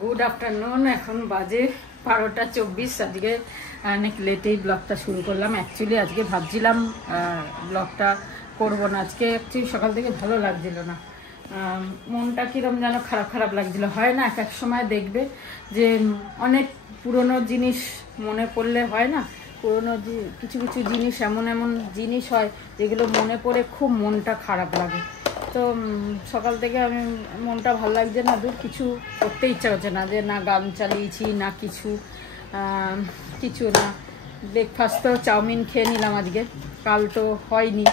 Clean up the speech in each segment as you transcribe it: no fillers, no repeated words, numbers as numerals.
Good afternoon. এখন বাজে 12:24। আজকে অনেক লেটেই ব্লগটা শুরু করলাম। অ্যাকচুয়ালি আজকে ভাবছিলাম ব্লগটা করবো না। আজকে অ্যাকচুয়ালি সকাল থেকে ভালো লাগছিল না, মনটা কীরকম যেন খারাপ খারাপ লাগছিল। হয় না এক এক সময় দেখবে যে অনেক পুরনো জিনিস মনে পড়লে হয় না, পুরনো কিছু কিছু জিনিস এমন এমন জিনিস হয় যেগুলো মনে পড়ে খুব মনটা খারাপ লাগে। তো সকাল থেকে আমি মনটা ভালো লাগছে না, কিছু করতে ইচ্ছা করছে না, যে না গান চালিয়েছি না কিছু না। ব্রেকফাস্ট তো চাউমিন খেয়ে নিলাম আজকে, কাল তো হয়নি,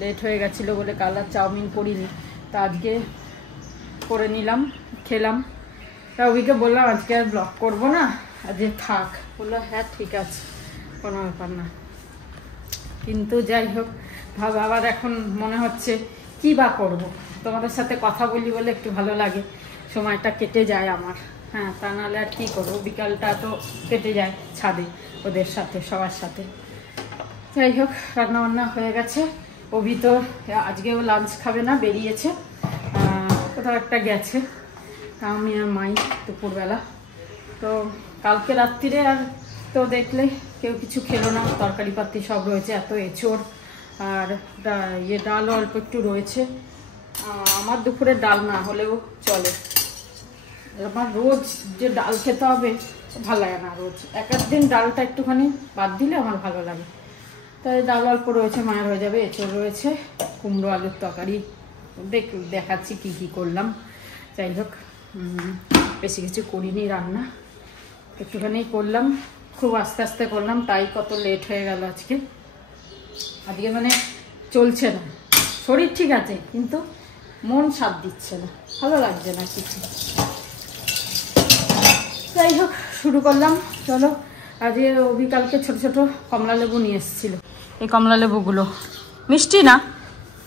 লেট হয়ে গেছিলো বলে কাল আর চাউমিন করিনি। তা আজকে করে নিলাম, খেলাম। তা ওইকে বললাম আজকে আর ব্লগ করবো না, আজকে থাক। বললো হ্যাঁ ঠিক আছে, কোনো ব্যাপার না। কিন্তু যাই হোক, আবার এখন মনে হচ্ছে কী বা করবো, তোমাদের সাথে কথা বলি বলে একটু ভালো লাগে, সময়টা কেটে যায় আমার। হ্যাঁ, তা নাহলে আর কী করবো, বিকালটা তো কেটে যায় ছাদে ওদের সাথে, সবার সাথে। যাই হোক, রান্না বান্না হয়ে গেছে। অভি তো আজকেও লাঞ্চ খাবে না, বেরিয়েছে কোথাও একটা গেছে, আমি আর মাই দুপুরবেলা। তো কালকে রাত্রিরে আর তো দেখলে কেউ কিছু খেলো না, তরকারি পাতি সব রয়েছে, এত এঁচোড় আর ডালও অল্প একটু রয়েছে। আমার দুপুরে ডাল না হলেও চলে, আমার রোজ যে ডাল খেতে হবে ভালো লাগে না। রোজ এক দিন ডালটা একটুখানি বাদ দিলে আমার ভালো লাগে। তাই ডাল অল্প রয়েছে, মায়ের হয়ে যাবে। এঁচোড় রয়েছে, কুমড়ো আলুর তরকারি দেখাচ্ছি কি কি করলাম। যাই হোক, বেশি কিছু করিনি রান্না, একটুখানি করলাম, খুব আস্তে আস্তে করলাম, তাই কত লেট হয়ে গেল আজকে। আজকে মানে চলছে না, শরীর ঠিক আছে কিন্তু মন সাথ দিচ্ছে না, ভালো লাগছে না কিছু। যাই হোক, শুরু করলাম। চলো, আজকে বিকালকে ছোট ছোট কমলা লেবু নিয়ে এসেছিল। এই কমলা লেবুগুলো মিষ্টি না,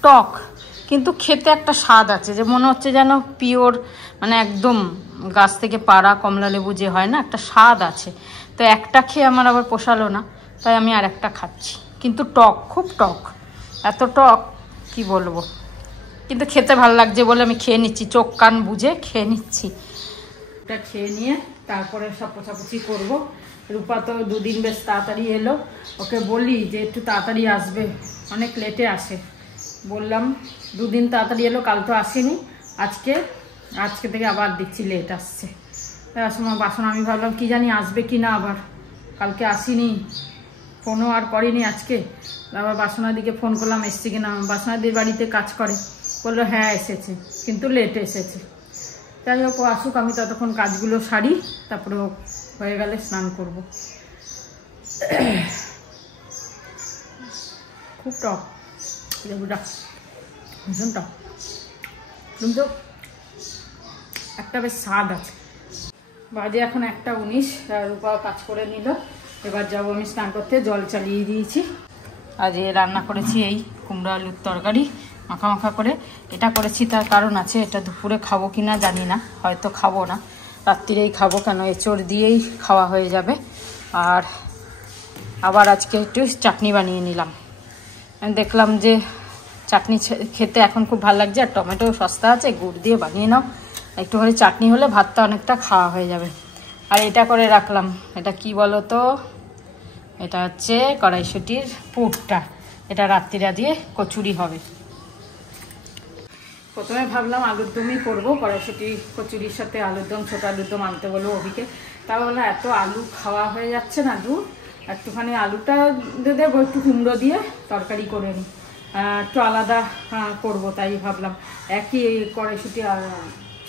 টক, কিন্তু খেতে একটা স্বাদ আছে, যে মনে হচ্ছে যেন পিওর, মানে একদম গাছ থেকে পাড়া কমলা লেবু যে হয় না, একটা স্বাদ আছে। তো একটা খেয়ে আমার আবার পোষালো না, তাই আমি আর একটা খাচ্ছি। কিন্তু টক, খুব টক, এত টক কি বলবো, কিন্তু খেতে ভালো লাগছে বলে আমি খেয়ে নিচ্ছি, চোখ কান বুঝে খেয়ে নিচ্ছি। এটা খেয়ে নিয়ে তারপরে সব পোছাপুছি করবো। রূপা তো দুদিন বেশ তাড়াতাড়ি এলো, ওকে বলি যে একটু তাড়াতাড়ি আসবে, অনেক লেটে আসে। বললাম দুদিন তাড়াতাড়ি এলো, কাল তো আসেনি, আজকে থেকে আবার দেখছি লেট আসছে। তার সময় বাসন আমি ভাবলাম কি জানি আসবে কি না, আবার কালকে আসিনি, ফোনও আর করিনি আজকে। আবার বাসনাদিকে ফোন করলাম এসছে কিনা, বাসনাদির বাড়িতে কাজ করে, বললো হ্যাঁ এসেছে, কিন্তু লেট এসেছে। যাই হোক, ও আসুক, আমি ততক্ষণ কাজগুলো সারি, তারপরে হয়ে গেলে স্নান করব। খুব টক লেবুটা, ভীষণ টক, কিন্তু একটা বেশ স্বাদ আছে। বাজে এখন 1:19, রূপা কাজ করে নিল, এবার যাবো আমি স্নান করতে। জল চালিয়ে দিয়েছি। আজ রান্না করেছি এই কুমড়ো আলুর তরকারি মাখা মাখা করে। এটা করেছি তার কারণ আছে, এটা দুপুরে খাবো কি না জানি না, হয়তো খাবো না, রাত্রিরেই খাবো, কেন এঁচোড় দিয়েই খাওয়া হয়ে যাবে। আর আবার আজকে একটু চাটনি বানিয়ে নিলাম, দেখলাম যে চাটনি খেতে এখন খুব ভালো লাগছে, আর টমেটো সস্তা আছে, গুড় দিয়ে বানিয়ে নাও, একটুখানি চাটনি হলে ভাতটা অনেকটা খাওয়া হয়ে যাবে। আর এটা করে রাখলাম, এটা কি বলো তো, এটা হচ্ছে কড়াইশুঁটির পুরটা, এটা রাত্রিরা দিয়ে কচুরি হবে। প্রথমে ভাবলাম আলুর দমই করবো, কড়াইশুঁটি কচুরির সাথে আলুর দম, ছোটো আলুর দম আনতে বলবো অভিকে। তা বললো এত আলু খাওয়া হয়ে যাচ্ছে না, একটুখানি আলুটা দিয়ে দেবো, একটু কুমড়ো দিয়ে তরকারি করে নিই, একটু আলাদা করবো। তাই ভাবলাম একই কড়াইশুঁটি আর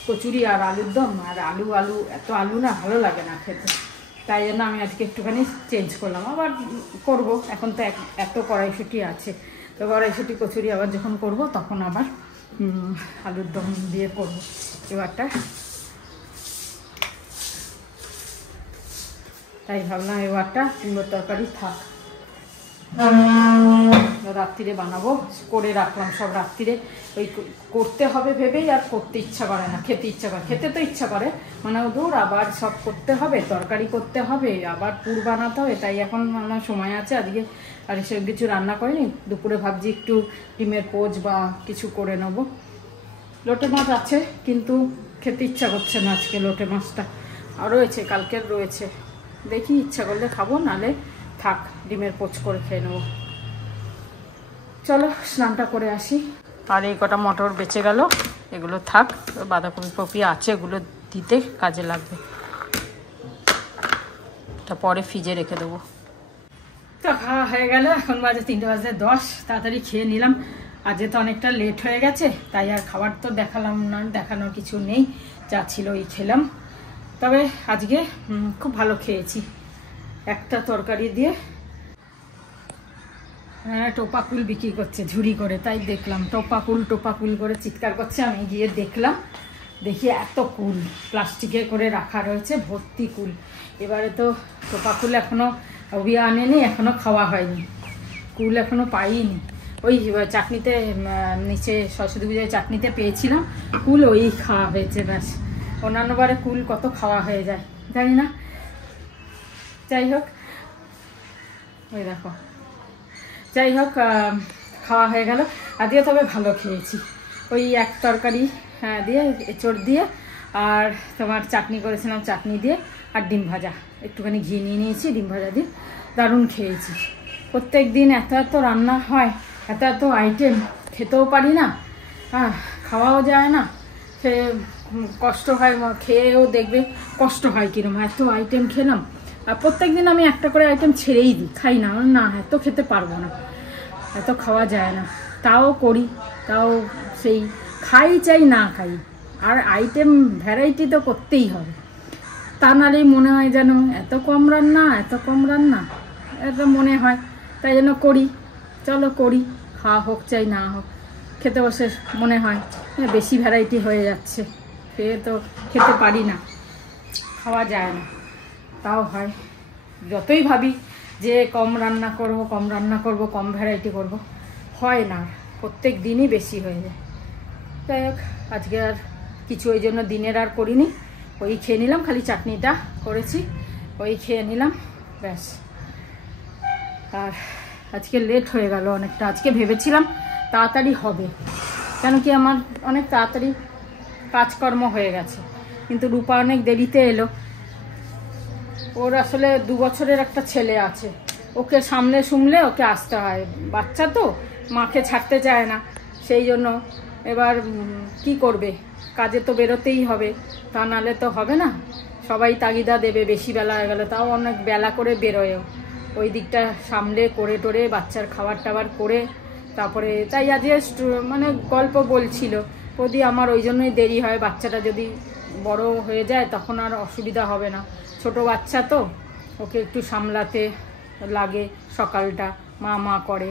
কচুরি আর আলুর দম, আর আলু এত আলু না ভালো লাগে না খেতে, তাই জন্য আমি আজকে একটুখানি চেঞ্জ করলাম। আবার করব, এখন তো এত কড়াইশুঁটি আছে, তো কড়াইশুঁটি কচুরি আবার যখন করব তখন আবার আলুর দম দিয়ে করবো। এবারটা তাই ভাবলাম এবারটা কুমড়োর তরকারি থাক, রাত্রিরে বানাবো, করে রাখলাম সব রাত্রিরে। ওই করতে হবে ভেবেই আর করতে ইচ্ছা করে না, খেতে ইচ্ছা করে, খেতে তো ইচ্ছা করে, মানে দূর আবার সব করতে হবে, তরকারি করতে হবে, আবার পুর বানাতে হবে। তাই এখন মানে সময় আছে আজকে, আর এসব কিছু রান্না করিনি। দুপুরে ভাবছি একটু ডিমের পোচ বা কিছু করে নেবো। লোটে মাছ আছে, কিন্তু খেতে ইচ্ছা করছে না আজকে লোটে মাছটা, আর রয়েছে কালকের রয়েছে, দেখি ইচ্ছা করলে খাবো, নালে থাক ডিমের পোচ করে খেয়ে নেবো। চলো স্নানটা করে আসি। আর এই কটা মটর বেঁচে গেল, এগুলো থাক, বাঁধাকপি কপি আছে, এগুলো দিতে কাজে লাগবে, এটা পরে ফ্রিজে রেখে দেবো। তো খাওয়া হয়ে গেল, এখন বাজে 3:10, তাড়াতাড়ি খেয়ে নিলাম। আজকে তো অনেকটা লেট হয়ে গেছে, তাই আর খাবার তো দেখালাম না, দেখানোর কিছু নেই, যা ছিল ওই খেলাম। তবে আজকে খুব ভালো খেয়েছি, একটা তরকারি দিয়ে। হ্যাঁ, টোপাকুল বিক্রি করছে ঝুড়ি করে, তাই দেখলাম টোপাকুল করে চিৎকার করছে। আমি গিয়ে দেখলাম, দেখি এত কুল প্লাস্টিকে করে রাখা রয়েছে, ভর্তি কুল। এবারে তো টোপাকুল এখনো অভি আনেনি, এখনো খাওয়া হয়নি, কুল এখনো পাইনি। ওই চাটনিতে নিচে সরস্বতী পূজায় চাটনিতে পেয়েছিলাম কুল, ওই খাওয়া হয়েছে ব্যাস। অন্যান্য বারে কুল কত খাওয়া হয়ে যায় জানি না। যাই হোক, ওই দেখো, যাই হোক খাওয়া হয়ে গেল আজকে। তবে ভালো খেয়েছি, ওই এক তরকারি দিয়ে এঁচড় দিয়ে, আর তোমার চাটনি করেছিলাম চাটনি দিয়ে, আর ডিম ভাজা, একটুখানি ঘি নিয়ে নিয়েছি, ডিম ভাজা দিয়ে দারুণ খেয়েছি। প্রত্যেক দিন এত এত রান্না হয়, এত এত আইটেম, খেতেও পারি না, খাওয়াও যায় না, সে কষ্ট হয়, খেয়েও দেখবে কষ্ট হয় কিরম, এত আইটেম খেলাম। আর প্রত্যেক দিন আমি একটা করে আইটেম ছেড়েই দিই, খাই না, না এত খেতে পারবো না, এত খাওয়া যায় না, তাও করি, তাও সেই খাই চাই না খাই, আর আইটেম ভ্যারাইটি তো করতেই হবে, তা নাহলেই মনে হয় যেন এত কম রান্না, এটা মনে হয়, তাই জন্য করি, চলো করি, খাওয়া হোক চাই না হোক। খেতে বসে মনে হয় বেশি ভ্যারাইটি হয়ে যাচ্ছে, খেতে পারি না, খাওয়া যায় না, তাও হয়। যতই ভাবি যে কম রান্না করব, কম ভ্যারাইটি করব, হয় না, প্রত্যেক দিনই বেশি হয়ে যায়। যাই হোক, আজকে আর কিছু ওই জন্য দিনের আর করিনি, ওই খেয়ে নিলাম, খালি চাটনিটা করেছি, ওই খেয়ে নিলাম ব্যাস। আর আজকে লেট হয়ে গেল অনেকটা, আজকে ভেবেছিলাম তাড়াতাড়ি হবে, কেন কি আমার অনেক তাড়াতাড়ি কাজকর্ম হয়ে গেছে, কিন্তু রূপা অনেক দেরিতে এলো। ওর আসলে 2 বছরের একটা ছেলে আছে, ওকে সামলে ওকে আসতে হয়, বাচ্চা তো মাকে ছাড়তে চায় না, সেই জন্য এবার কি করবে, কাজে তো বেরোতেই হবে, তা নাহলে তো হবে না, সবাই তাগিদা দেবে, বেশি বেলা হয়ে গেলে, তাও অনেক বেলা করে বেরোয়ও, ওই দিকটা সামলে করে টোরে বাচ্চার খাবার টাবার করে তারপরে, তাই আজকে মানে গল্প বলছিল যদি আমার ওই জন্যই দেরি হয়, বাচ্চাটা যদি বড় হয়ে যায় তখন আর অসুবিধা হবে না, ছোট বাচ্চা তো ওকে একটু সামলাতে লাগে, সকালটা মা করে,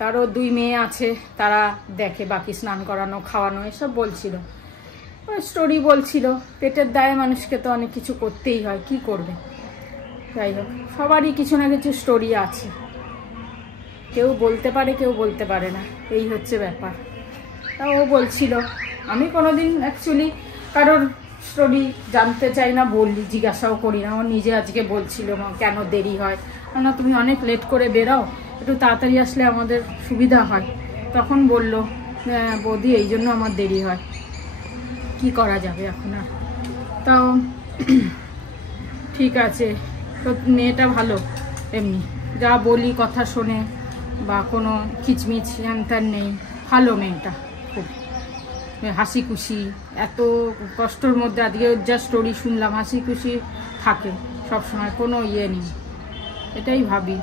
তারও 2 মেয়ে আছে, তারা দেখে, বাকি স্নান করানো খাওয়ানো এসব বলছিল, স্টোরি বলছিল, পেটের দায়ে মানুষকে তো অনেক কিছু করতেই হয়, কি করবে। যাই হোক, সবারই কিছু না কিছু স্টোরি আছে, কেউ বলতে পারে কেউ বলতে পারে না, এই হচ্ছে ব্যাপার। তা ও বলছিল, আমি কোনোদিন অ্যাকচুয়ালি কারোর স্টোরি জানতে চাই না, জিজ্ঞাসাও করি না, ও নিজে আজকে বলছিল কেন দেরি হয়, না তুমি অনেক লেট করে বেরাও, একটু তাড়াতাড়ি আসলে আমাদের সুবিধা হয়, তখন বলল বৌদি এই জন্য আমার দেরি হয়, কি করা যাবে এখন আর। তাও ঠিক আছে, তো মেয়েটা ভালো, এমনি যা বলি কথা শোনে, বা কোনো খিচমিচ হ্যান নেই, ভালো মেয়েটা, খুব হাসি খুশি, এত কষ্টর মধ্যে আজকে যা স্টোরি শুনলাম, হাসি খুশি থাকে সবসময়, কোনো ইয়ে নেই। এটাই ভাবি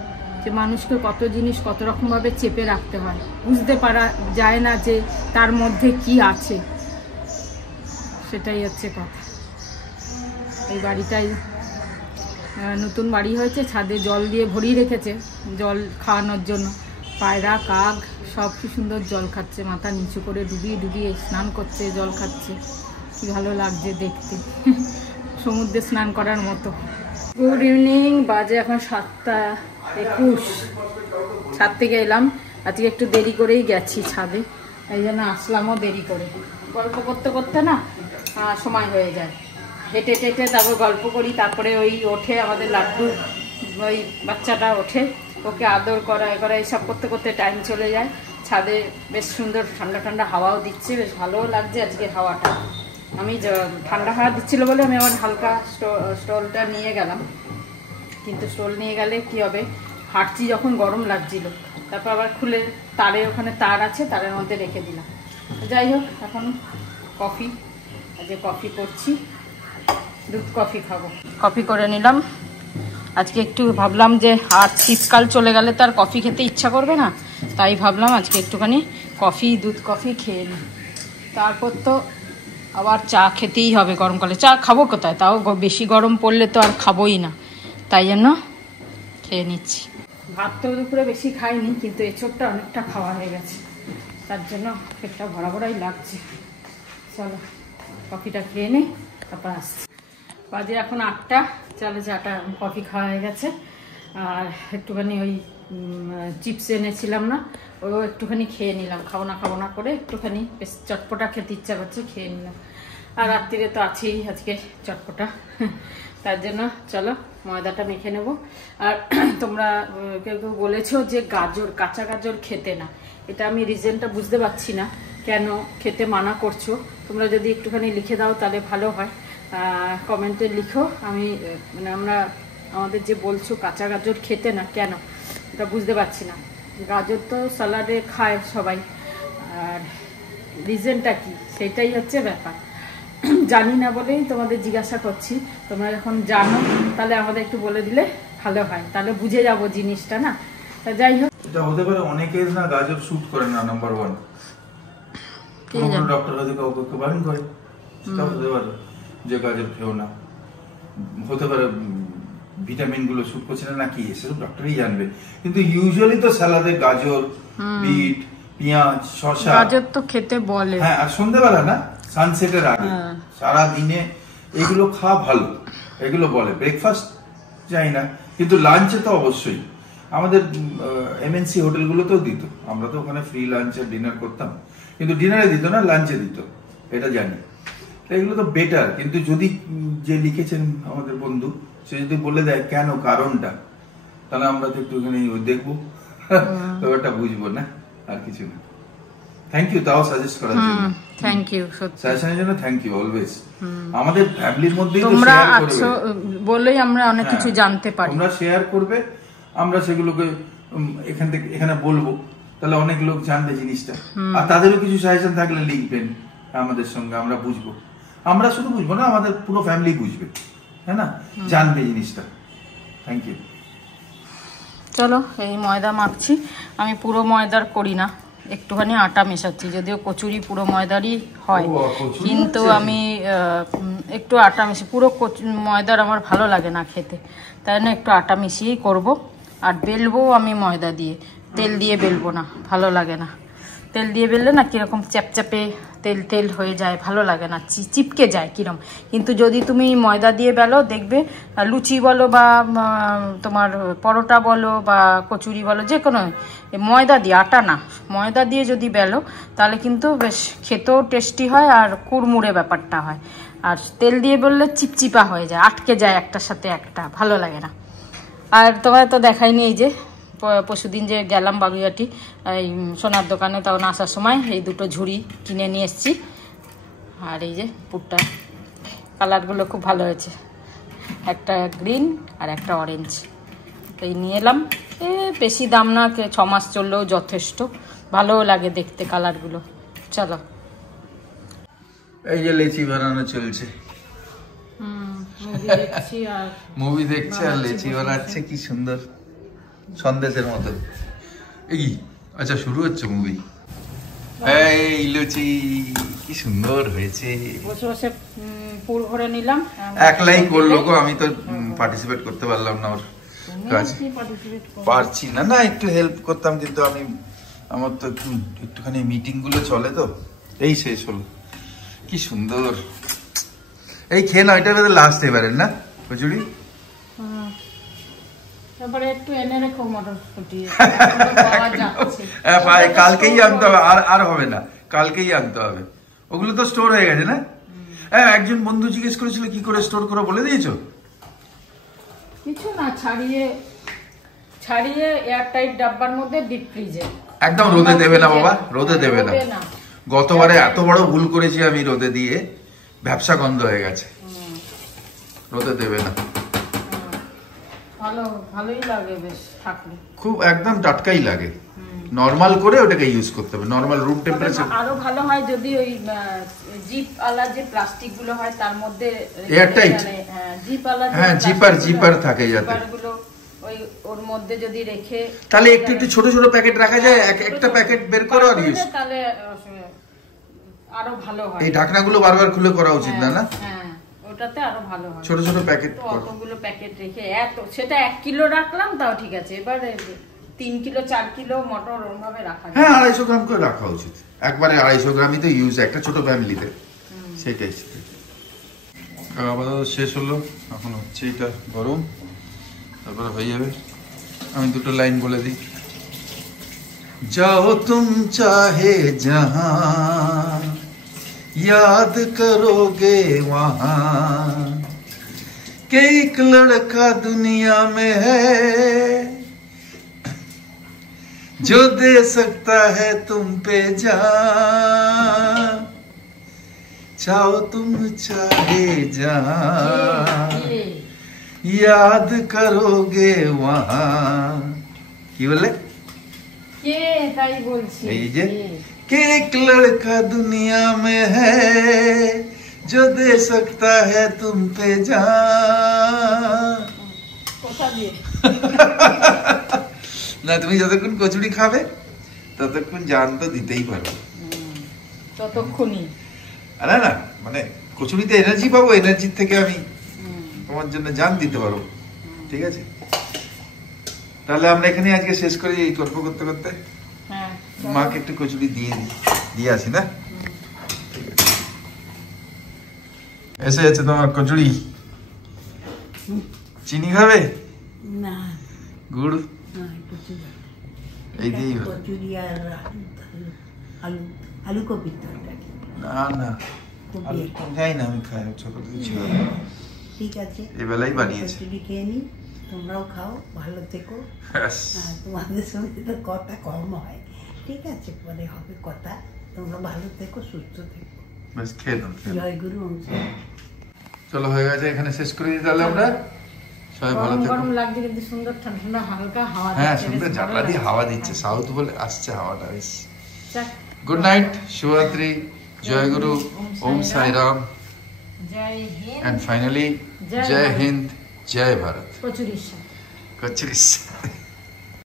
যে মানুষকে কত জিনিস কত রকমভাবে চেপে রাখতে হয়, বুঝতে পারা যায় না যে তার মধ্যে কি আছে, সেটাই হচ্ছে কথা। এই বাড়িটাই নতুন বাড়ি হয়েছে, ছাদে জল দিয়ে ভরিয়ে রেখেছে, জল খাওয়ানোর জন্য, পায়রা কাক সব কি সুন্দর জল খাচ্ছে, মাথা নিচু করে ডুবিয়ে স্নান করছে, জল খাচ্ছে, কি ভালো লাগছে দেখতে, সমুদ্রে স্নান করার মতো। গুড ইভিনিং, বাজে এখন 7:21, ছাদ থেকে এলাম, আজকে একটু দেরি করেই গেছি ছাদে, এই জন্য আসলামও দেরি করে, গল্প করতে করতে না সময় হয়ে যায়, হেঁটে তারপর গল্প করি, তারপরে ওই ওঠে আমাদের লাড্ডু, ওই বাচ্চাটা ওঠে, ওকে আদর করা এইসব করতে করতে টাইম চলে যায়। ছাদে বেশ সুন্দর ঠান্ডা ঠান্ডা হাওয়াও দিচ্ছে, বেশ ভালোও লাগছে আজকে হাওয়াটা, আমি ঠান্ডা হাওয়া দিচ্ছিল বলে আমি আবার হালকা স্টোলটা নিয়ে গেলাম, কিন্তু স্টোল নিয়ে গেলে কি হবে, হাঁটছি যখন গরম লাগছিল, তারপর আবার খুলে তারের ওখানে তার আছে, তারের মধ্যে রেখে দিলাম। যাই হোক, এখন কফি, আজকে কফি করছি, দুধ কফি খাবো। কফি করে নিলাম। আজকে একটু ভাবলাম যে আর শীতকাল চলে গেলে তো আর কফি খেতে ইচ্ছা করবে না, তাই ভাবলাম আজকে একটুখানি কফি, দুধ কফি খেয়ে নিই। তারপর তো আবার চা খেতেই হবে গরমকালে। চা খাবো কোথায়, তাও বেশি গরম পড়লে তো আর খাবোই না, তাই জন্য খেয়ে নিচ্ছি। ভাত তো দুপুরে বেশি খাইনি, কিন্তু এঁচোড়টা অনেকটা খাওয়া হয়ে গেছে, তার জন্য পেটটা ভরা ভরাই লাগছে। চলো কফিটা খেয়ে নিই, তারপর আসছি। বাজে এখন 8টা, চলো চাটা কফি খাওয়া হয়ে গেছে। আর একটুখানি ওই চিপস এনেছিলাম না, ওও একটুখানি খেয়ে নিলাম, খাবো না করে একটুখানি বেশ চটপটা খেতে ইচ্ছা করছে, খেয়ে নিলাম। আর রাত্রিরে তো আছেই আজকে চটপটা, তার জন্য চলো ময়দাটা মেখে নেব। আর তোমরা কেউ কেউ বলেছো যে কাঁচা গাজর খেতে না, এটা আমি রিজনটা বুঝতে পারছি না, কেন খেতে মানা করছো। তোমরা যদি একটুখানি লিখে দাও তাহলে ভালো হয়, কমেন্টে লিখো। আমি মানে আমাদের যে বলছো কাঁচা গাজর খেতে না, কেন এটা বুঝতে পারছি না। গাজর তো স্যালাডে খায় সবাই, আর রিজনটা কি সেটাই হচ্ছে ব্যাপার। জানি না বলেই তোমাদের জিজ্ঞাসা করছি, তোমরা যখন জানো তাহলে আমাদের একটু বলে দিলে ভালো হয়, তাহলে বুঝে যাবো জিনিসটা না। তা যাই হোক, এটা হতে পারে অনেকের না গাজর শুট করে না, নাম্বার 1 কোনো ডক্টর হয়তো কাউকে বারণ করে, সেটা হতে পারে যে গাজর খেও না। হতে পারে ভিটামিন গুলো শুট করছে না কি, সেসব ডক্টরই জানবে। কিন্তু ইউজুয়ালি তো স্যালাডে গাজর, বিট, পেঁয়াজ, শসা, গাজর তো খেতে বলে। হ্যাঁ, আর সন্ধ্যাবেলা না, সানসেটের আগে সারা দিনে এগুলো খাওয়া ভালো, এগুলো বলে। ব্রেকফাস্ট যাই না, কিন্তু লাঞ্চে তো অবশ্যই। আমাদের এমএনসি হোটেলগুলোতেও দিত, আমরা তো ওখানে ফ্রি লাঞ্চ আর ডিনার করতাম, কিন্তু ডিনারে দিত না, লাঞ্চে দিত, এটা জানি। এগুলো তো বেটার, কিন্তু যদি যে লিখেছেন আমাদের বন্ধু, সে যদি বলে দেয় কেন, কারণটা, তাহলে আমরা তো একটুখানি দেখবো, ব্যাপারটা বুঝবো না, আর কিছু না। থ্যাংক ইউ তাও সাজেস্ট করার জন্য। থ্যাংক ইউ, সাজেশনের জন্য থ্যাংক ইউ অলওয়েজ। আমাদের ফ্যামিলির মধ্যেই তোমরা আছো বলেই আমরা অনেক কিছু জানতে পারি। তোমরা শেয়ার করবে, আমরা সেগুলোকে এখান থেকে এখানে বলবো, তাহলে অনেক লোক জানবে জিনিসটা। আর তাদেরও কিছু সাজেশন থাকলে লিখবেন আমাদের সঙ্গে, আমরা বুঝবো। আমরা শুধু বুঝবো না, আমাদের পুরো ফ্যামিলি বুঝবে, হ্যাঁ না, জানবে জিনিসটা। Thank you. চলো এই ময়দা মাখছি। আমি পুরো ময়দার করি না, একটুখানি আটা মেশাচ্ছি, যদিও কচুরি পুরো ময়দারই হয়, কিন্তু আমি একটু আটা মিশিয়ে, পুরো ময়দার আমার ভালো লাগে না খেতে, তাই না একটু আটা মিশিয়েই করব। আর বেলবো আমি ময়দা দিয়ে, তেল দিয়ে বেলবো না, ভালো লাগে না। তেল দিয়ে বেললে না কিরকম চ্যাপচ্যাপে তেল তেল হয়ে যায়, ভালো লাগে না, চিপকে যায় কিরম। কিন্তু যদি তুমি ময়দা দিয়ে বেলো, দেখবে লুচি বলো বা তোমার পরোটা বলো বা কচুরি বলো, যে কোনো ময়দা দিয়ে, আটা না, ময়দা দিয়ে যদি বেলো তাহলে কিন্তু বেশ খেতেও টেস্টি হয় আর কুড়মুড়ে ব্যাপারটা হয়। আর তেল দিয়ে বললে চিপচিপা হয়ে যায়, আটকে যায় একটার সাথে একটা, ভালো লাগে না। আর তোমার তো দেখাইনি, এই যে পরশুদিন যে গেলাম বাগুইয়াটি এই সোনার দোকানে, তখন আসার সময় এই দুটো ঝুড়ি কিনে নিয়ে এসেছি। আর এই যে পুরটা, কালারগুলো খুব ভালো হয়েছে, একটা গ্রিন আর একটা অরেঞ্জ, এই নিয়ে এলাম। বেশি দাম না, 6 মাস চললেও যথেষ্ট, ভালোও লাগে দেখতে কালারগুলো। চলো, এই যে লেচি বানানো চলছে, মুভি দেখছে আর লেচি বানাচ্ছে, কি সুন্দর সন্দেশের মতো। এই আচ্ছা, শুরু হচ্ছে মুভি। এই লুচি কি সুন্দর হয়েছে, বসে বসে পুর ভরে নিলাম। একলাই করলো গো, আমি তো পার্টিসিপেট করতে পারলাম না, ওর কাজ পারছি না। না, একটু হেল্প করতাম, কিন্তু আমার তো একটুখানি মিটিং গুলো চলে, তো এই শেষ হলো। কি সুন্দর, এই খেয়ে না, এটা লাস্ট এবারের না কচুরি। তারপরে একটু এনে রেখো মটরশুঁটি, কালকেই আনতে হবে, আর হবে না, কালকেই আনতে হবে। ওগুলো তো স্টোর হয়ে গেছে না? হ্যাঁ, একজন বন্ধু জিজ্ঞেস করেছিল কি করে স্টোর করে, বলে দিয়েছো? কিছু না, ছাড়িয়ে এয়ারটাইট ডাব্বার মধ্যে ডিপ ফ্রিজে। একদম রোদে দেবে না বাবা, রোদে দেবে না। গতবারে এত বড় ভুল করেছি আমি রোদে দিয়ে, ব্যবসা গন্ধ হয়ে গেছে, রোদে দেবে না। ভালোই লাগে বেশ থাকলে, খুব একদম টাটকাই লাগে। নরমাল করে ওটাকে ইউজ করতে হবে, নরমাল রুম টেম্পারেচার। আরো ভালো হয় যদি ওই জিপ আলা যে প্লাস্টিক গুলো হয় তার মধ্যে এয়ারটাইট, জিপ আলা, হ্যাঁ জিপার থাকে যাতে, ওই ওর মধ্যে যদি রেখে তাহলে একটু একটু ছোট ছোট প্যাকেট রাখা যায়, একটা প্যাকেট বের করো আর ইউজ, তাহলে আরো ভালো হয়। এই ঢাকনাগুলো বারবার খুলে করা উচিত না, না? হ্যাঁ, ওটাতে আরো ভালো হয়। ছোট ছোট প্যাকেট, অতগুলো প্যাকেট রেখে সেটা 1 কিলো রাখলাম তাও ঠিক আছে। এবারে 3 কিলো 4 কিলো মটর ওরভাবে রাখা যায়। হ্যাঁ 250 গ্রাম করে রাখা উচিত, একবারে 250 গ্রামই তো ইউজ একটা ছোট ফ্যামিলিতে, সেটাই। আপাতত শেষ হলো, এখন হচ্ছে এটা গরম, তারপরে হয়ে যাবে। আমি দুটো লাইন বলে দিই। जाओ तुम चाहे जहां, याद करोगे वहां, कि एक लड़का दुनिया में है जो दे सकता है तुम पे जान, चाहो तुम चाहे जहां, याद करोगे वहां। की बोले কে তাই বলছি, এই যে कि एक लड़का दुनिया में है जो दे सकता है तुम पे जान। কথা দিয়ে না, তুমি যতক্ষণ কচুরি খাবে ততক্ষণ জান তো দিতেই পারো, ততক্ষণই। না না, মানে কচুরিতে এনার্জি পাবো, এনার্জির থেকে আমি তোমার জন্য জান দিতে পারবো, ঠিক আছে? তাহলে আমরা এখানে আজকে শেষ করি, এই গল্প করতে করতে। মাকে একটু কচুরি দিয়ে আসি না? এসে যাচ্ছে তোমার কচুরি। চিনি খাবে না? গুড় এই দিয়ে কচুরি আর আলু কপির তরকারি। না না, যাই না, আমি খাই ছোট থেকে ছিল। ঠিক আছে, এবেলাই বানিয়েছে। কচুরি খেয়ে নি, তোমরাও খাও, ভালো থেকো। তোমাদের সঙ্গে তো কথা কম হয়, ঠিক আছে, পরে হবে কথা। তোমরা ভালো থেকো, সুস্থ থেকো। বেশ, খেয়ে দাও। জয় গুরু। চলো, হয়ে গেছে, এখানে শেষ করে দিই তাহলে আমরা। সবাই ভালো থেকো। গরম লাগছে কিন্তু সুন্দর ঠান্ডা হালকা হাওয়া দিচ্ছে। হ্যাঁ, সুন্দর জানলা দিয়ে হাওয়া দিচ্ছে, সাউথ বলে আসছে হাওয়াটা বেশ। গুড নাইট, শুভরাত্রি, জয় গুরু, ওম সাই রাম, জয় হিন্দ, এন্ড ফাইনালি জয় হিন্দ, জয় ভারত। কচুরি।